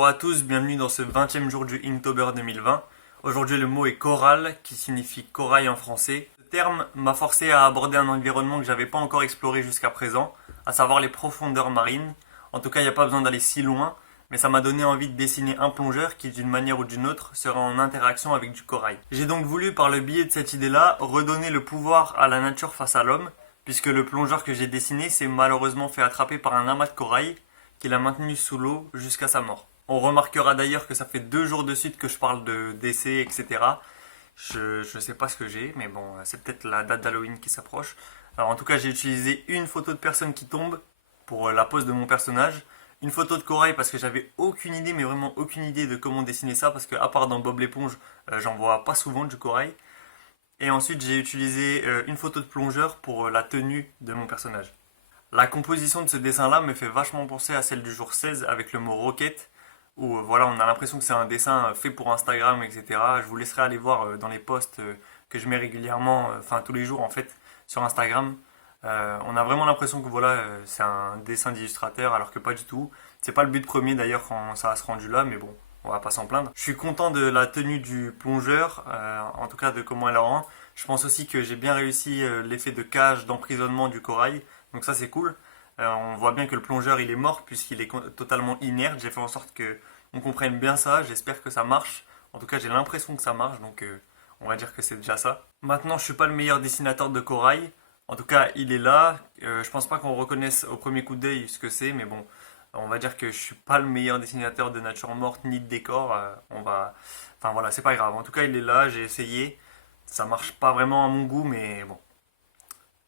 Bonjour à tous, bienvenue dans ce 20e jour du Inktober 2020. Aujourd'hui le mot est coral, qui signifie corail en français. Ce terme m'a forcé à aborder un environnement que j'avais pas encore exploré jusqu'à présent, à savoir les profondeurs marines. En tout cas, il n'y a pas besoin d'aller si loin, mais ça m'a donné envie de dessiner un plongeur qui, d'une manière ou d'une autre, sera en interaction avec du corail. J'ai donc voulu, par le biais de cette idée-là, redonner le pouvoir à la nature face à l'homme, puisque le plongeur que j'ai dessiné s'est malheureusement fait attraper par un amas de corail, qui l'a maintenu sous l'eau jusqu'à sa mort. On remarquera d'ailleurs que ça fait 2 jours de suite que je parle de décès, etc. Je sais pas ce que j'ai, mais bon, c'est peut-être la date d'Halloween qui s'approche. Alors en tout cas, j'ai utilisé une photo de personne qui tombe pour la pose de mon personnage. Une photo de corail parce que j'avais aucune idée, mais vraiment aucune idée de comment dessiner ça, parce que à part dans Bob l'éponge, j'en vois pas souvent du corail. Et ensuite, j'ai utilisé une photo de plongeur pour la tenue de mon personnage. La composition de ce dessin-là me fait vachement penser à celle du jour 16 avec le mot roquette, où voilà, on a l'impression que c'est un dessin fait pour Instagram, etc. Je vous laisserai aller voir dans les posts que je mets régulièrement, enfin tous les jours en fait, sur Instagram. On a vraiment l'impression que voilà, c'est un dessin d'illustrateur, alors que pas du tout. C'est pas le but premier d'ailleurs quand ça a ce rendu là, mais bon, on va pas s'en plaindre. Je suis content de la tenue du plongeur, en tout cas de comment elle la rend. Je pense aussi que j'ai bien réussi l'effet de cage, d'emprisonnement du corail. Donc ça c'est cool. On voit bien que le plongeur il est mort puisqu'il est totalement inerte. J'ai fait en sorte que on comprenne bien ça. J'espère que ça marche. En tout cas j'ai l'impression que ça marche. Donc on va dire que c'est déjà ça. Maintenant je suis pas le meilleur dessinateur de corail. En tout cas il est là. Je pense pas qu'on reconnaisse au premier coup d'œil ce que c'est. Mais bon, on va dire que je suis pas le meilleur dessinateur de nature morte ni de décor. Enfin voilà, c'est pas grave. En tout cas il est là. J'ai essayé. Ça marche pas vraiment à mon goût mais bon.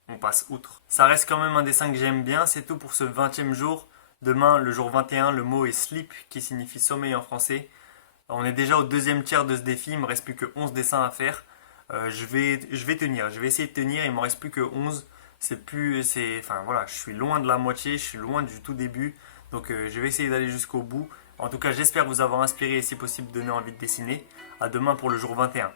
On passe outre. Ça reste quand même un dessin que j'aime bien, c'est tout pour ce 20e jour. Demain, le jour 21, le mot est sleep, qui signifie sommeil en français. On est déjà au deuxième tiers de ce défi, il me reste plus que 11 dessins à faire. Je vais tenir, je vais essayer de tenir, il me reste plus que 11. Enfin voilà, je suis loin de la moitié, je suis loin du tout début. Donc je vais essayer d'aller jusqu'au bout. En tout cas, j'espère vous avoir inspiré et si possible donner envie de dessiner. À demain pour le jour 21.